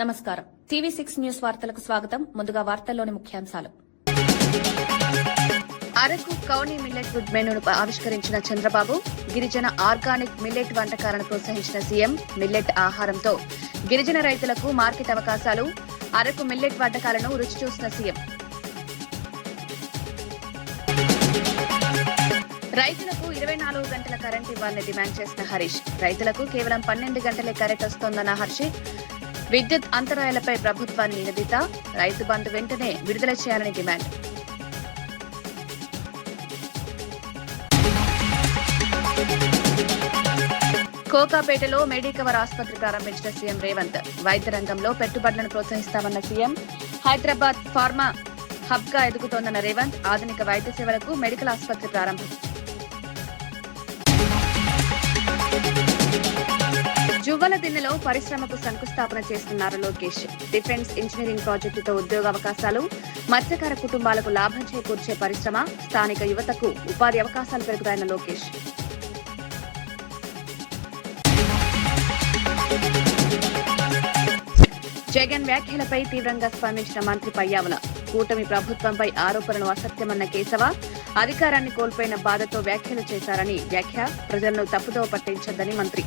నమస్కారం. TV6 news వార్తలకు స్వాగతం. ముందుగా వార్తల్లోని ముఖ్యాంశాలు. అరకు కౌని మిల్లెట్ ఫుడ్ మెనూను ఆవిష్కరించిన చంద్రబాబు, గిరిజన ఆర్గానిక్ మిల్లెట్ వంటకాలను ప్రోత్సహించిన సీఎం. మిల్లెట్ ఆహారంతో గిరిజన రైతులకు మార్కెట్ అవకాశాలు. అరకు మిల్లెట్ వంటకాలను రుచి చూసిన సీఎం. రైతులకు 24 గంటల కరెంట్ ఇవ్వాలని డిమాండ్ చేసిన హరీష్. రైతులకు కేవలం 12 గంటలే కరెంట్ వస్తోందన్న హర్షిత్. విద్యుత్ అంతరాయాలపై ప్రభుత్వాన్ని నిలదీత. రైతు బంధు వెంటనే విడుదల చేయాలని డిమాండ్. కోకాపేటలో మెడికవర్ ఆసుపత్రి ప్రారంభించిన సీఎం రేవంత్. వైద్య రంగంలో పెట్టుబడులను ప్రోత్సహిస్తామన్న సీఎం. హైదరాబాద్ ఫార్మా హబ్ గా ఎదుగుతోందన్న రేవంత్. ఆధునిక వైద్య సేవలకు మెడికల్ ఆసుపత్రి ప్రారంభం. జువ్వలదిన్నెలో పరిశ్రమకు శంకుస్థాపన చేస్తున్నారు లోకేష్. డిఫెన్స్ ఇంజనీరింగ్ ప్రాజెక్టుతో ఉద్యోగావకాశాలు. మత్స్యకార కుటుంబాలకు లాభం చేకూర్చే పరిశ్రమ. స్థానిక యువతకు ఉపాధి అవకాశాలు పెరుగుతాయన్న లోకేష్. జగన్ వ్యాఖ్యలపై తీవ్రంగా స్పందించిన మంత్రి పయ్యావుల. కూటమి ప్రభుత్వంపై ఆరోపణలు అసత్యమన్న కేశవ. అధికారాన్ని కోల్పోయిన బాధతో వ్యాఖ్యలు చేశారని వ్యాఖ్య. ప్రజలను తప్పుదోవ పట్టించొద్దని మంత్రి.